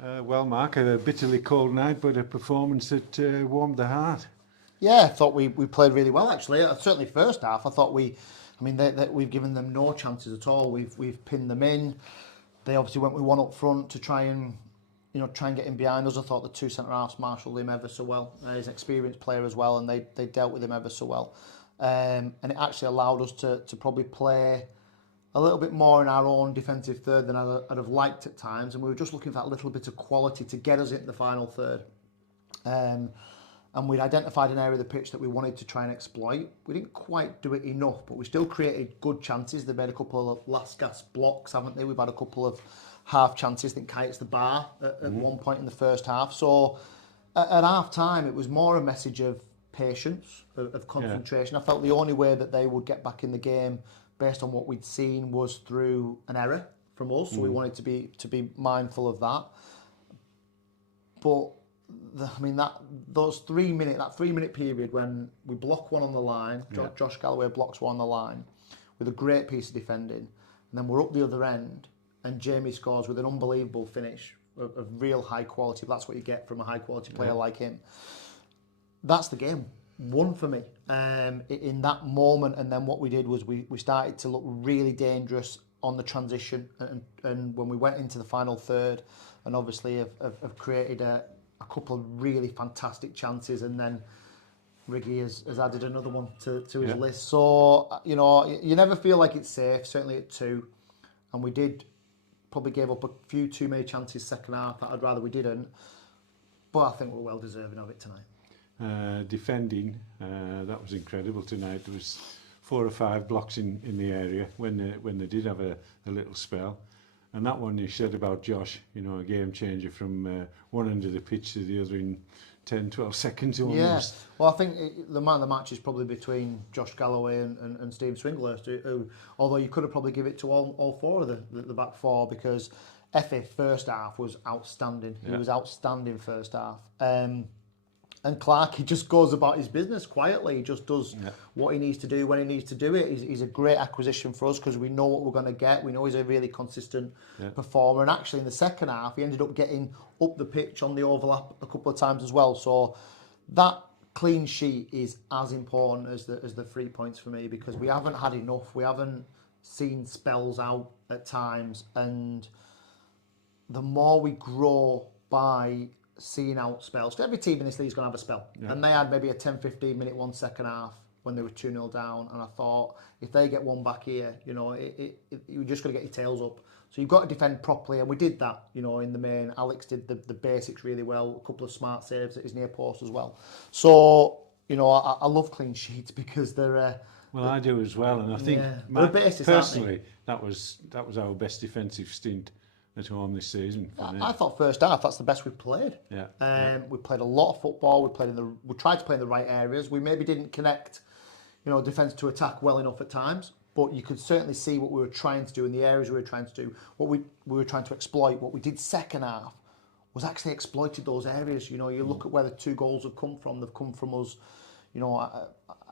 Well, Mark, a bitterly cold night, but a performance that warmed the heart. Yeah, I thought we played really well actually. Certainly first half, I thought we've given them no chances at all. We've pinned them in. They obviously went with one up front to try and get in behind us. I thought the two centre halves marshalled him ever so well. He's an experienced player as well, and they dealt with him ever so well. And it actually allowed us to probably play a little bit more in our own defensive third than I'd have liked at times, and we were just looking for that little bit of quality to get us into the final third. And we'd identified an area of the pitch that we wanted to try and exploit. We didn't quite do it enough, but we still created good chances. They've made a couple of last gasp blocks, haven't they? We've had a couple of half chances. I think Kai hits the bar at one point in the first half. So at half time, it was more a message of patience, of concentration. I felt the only way that they would get back in the game based on what we'd seen was through an error from us. So we wanted to be mindful of that. But that 3 minute period when we block one on the line, Josh Galloway blocks one on the line with a great piece of defending, and then we're up the other end, and Jamie scores with an unbelievable finish of real high quality. That's what you get from a high quality player like him. That's the game won for me in that moment. And then what we did was we started to look really dangerous on the transition, and when we went into the final third, and obviously have created a couple of really fantastic chances, and then Riggy has added another one to his list. So, you never feel like it's safe, certainly at 2. And we did probably gave up a few too many chances second half that I'd rather we didn't. But I think we're well deserving of it tonight. Defending, that was incredible tonight. There was 4 or 5 blocks in the area when they did have a little spell. And that one you said about Josh, a game changer from one end of the pitch to the other in 10, 12 seconds almost. Yeah, well, I think the man of the match is probably between Josh Galloway and Steve Swinglehurst, who, although you could have probably give it to all 4 of the back 4, because Effie first half was outstanding. He was outstanding first half. And Clark, he just goes about his business quietly. He just does what he needs to do when he needs to do it. He's a great acquisition for us because we know what we're going to get. We know he's a really consistent performer. And actually, in the second half, he ended up getting up the pitch on the overlap a couple of times as well. So that clean sheet is as important as the 3 points for me, because we haven't had enough. We haven't seen spells out at times. And the more we grow by seeing out spells, every team in this league is going to have a spell, and they had maybe a 10-15 minute one second half when they were 2-0 down, and I thought if they get one back here, you're just going to get your tails up. So you've got to defend properly, and we did that, in the main. Alex did the basics really well, a couple of smart saves at his near post as well. So I love clean sheets because they're well, I do as well, and I think personally that was our best defensive stint at home this season. I thought first half that's the best we've played. We played a lot of football. We tried to play in the right areas. We maybe didn't connect, defence to attack well enough at times, but you could certainly see what we were trying to do in the areas we were trying to do. What we were trying to exploit. What we did second half was actually exploited those areas. You look at where the 2 goals have come from. They've come from us,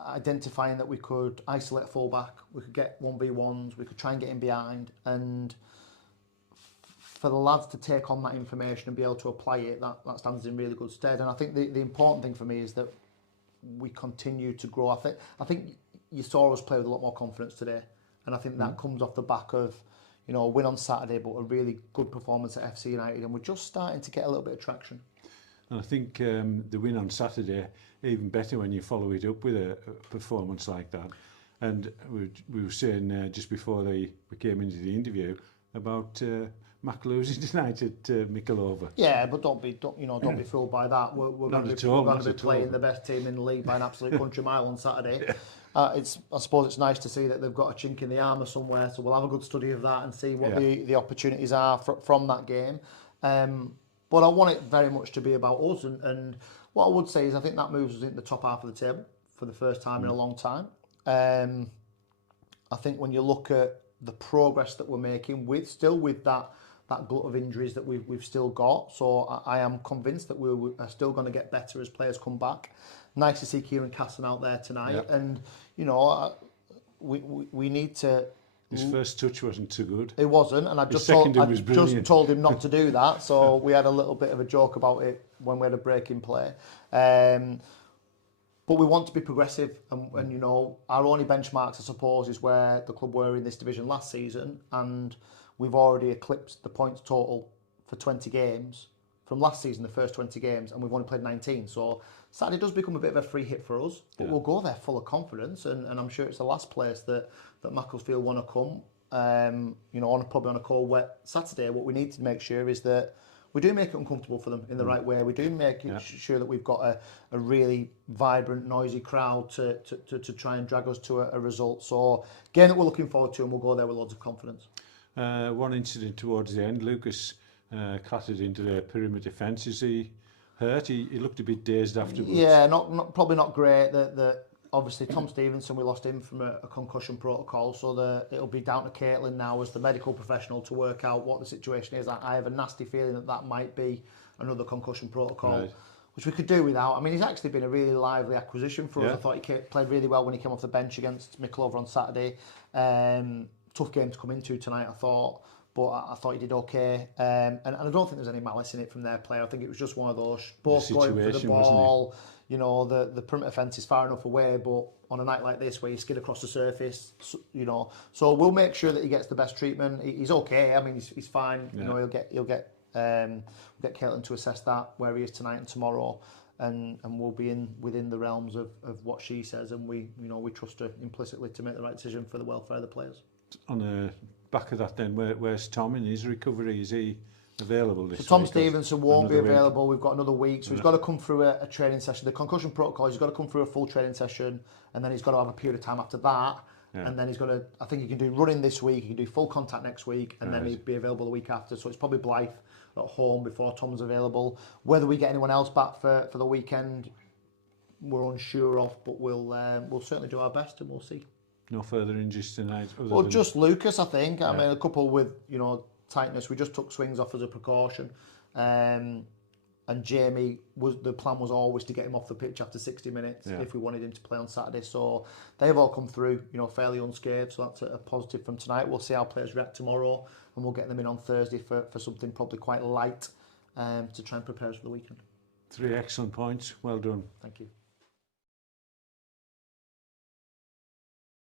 identifying that we could isolate a fullback, we could get 1v1s, we could try and get in behind, and for the lads to take on that information and be able to apply it, that stands in really good stead. And I think the important thing for me is that we continue to grow. I think you saw us play with a lot more confidence today, and I think that comes off the back of a win on Saturday, but a really good performance at FC United, and we're just starting to get a little bit of traction. And I think the win on Saturday, even better when you follow it up with a performance like that. And we were saying just before we came into the interview about Mac losing tonight at Mikulova. Yeah, but don't be fooled by that. We're going to be playing the best team in the league by an absolute country mile on Saturday. I suppose it's nice to see that they've got a chink in the armour somewhere, so we'll have a good study of that and see what the opportunities are from that game. But I want it very much to be about us, and what I would say is I think that moves us into the top half of the table for the first time in a long time. I think when you look at the progress that we're making with that glut of injuries that we've still got, so I am convinced that we are still going to get better as players come back. Nice to see Kieran Casson out there tonight, and we need to His first touch wasn't too good. It wasn't, and I His just second told, was I just brilliant. told him not to do that. So we had a little bit of a joke about it when we had a break in play. But we want to be progressive, and you know, our only benchmarks, I suppose, is where the club were in this division last season, and we've already eclipsed the points total for 20 games from last season, the first 20 games, and we've only played 19. So Saturday does become a bit of a free hit for us, but we'll go there full of confidence, and I'm sure it's the last place that Macclesfield want to come. You know, probably on a cold, wet Saturday. What we need to make sure is that we do make it uncomfortable for them in the right way. We do make it sure that we've got a really vibrant, noisy crowd to try and drag us to a result. So, game that we're looking forward to, and we'll go there with loads of confidence. One incident towards the end, Lucas clattered into the perimeter fence. Is he hurt? He looked a bit dazed afterwards. Yeah, probably not great. That obviously Tom Stevenson, we lost him from a concussion protocol, so it'll be down to Caitlin now as the medical professional to work out what the situation is. I have a nasty feeling that might be another concussion protocol, which we could do without. I mean, he's actually been a really lively acquisition for us. I thought he played really well when he came off the bench against Mickleover on Saturday. Tough game to come into tonight, I thought. But I thought he did okay. And I don't think there's any malice in it from their player. I think it was just one of those, both going for the ball. You know, the perimeter fence is far enough away, but on a night like this where you skid across the surface, you know, so we'll make sure that he gets the best treatment. He's okay. I mean, he's fine. You know, he'll get Caitlin to assess that where he is tonight and tomorrow, and we'll be within the realms of what she says, and we trust her implicitly to make the right decision for the welfare of the players. On the back of that, then, where's Tom in his recovery? Is he available this week? So Tom Stevenson won't be available. We've got another week, so he's got to come through a training session. The concussion protocol, he's got to come through a full training session, and then he's got to have a period of time after that. And then he's got to, I think he can do running this week, he can do full contact next week, and then he'd be available the week after. So it's probably Blythe at home before Tom's available. Whether we get anyone else back for the weekend, we're unsure of, but we'll certainly do our best, and we'll see. No further injuries tonight? Well, just Lucas, I think. I mean, a couple with, tightness. We just took swings off as a precaution. And Jamie, the plan was always to get him off the pitch after 60 minutes if we wanted him to play on Saturday. So they've all come through, fairly unscathed. So that's a positive from tonight. We'll see how players react tomorrow, and we'll get them in on Thursday for something probably quite light to try and prepare us for the weekend. 3 excellent points. Well done. Thank you.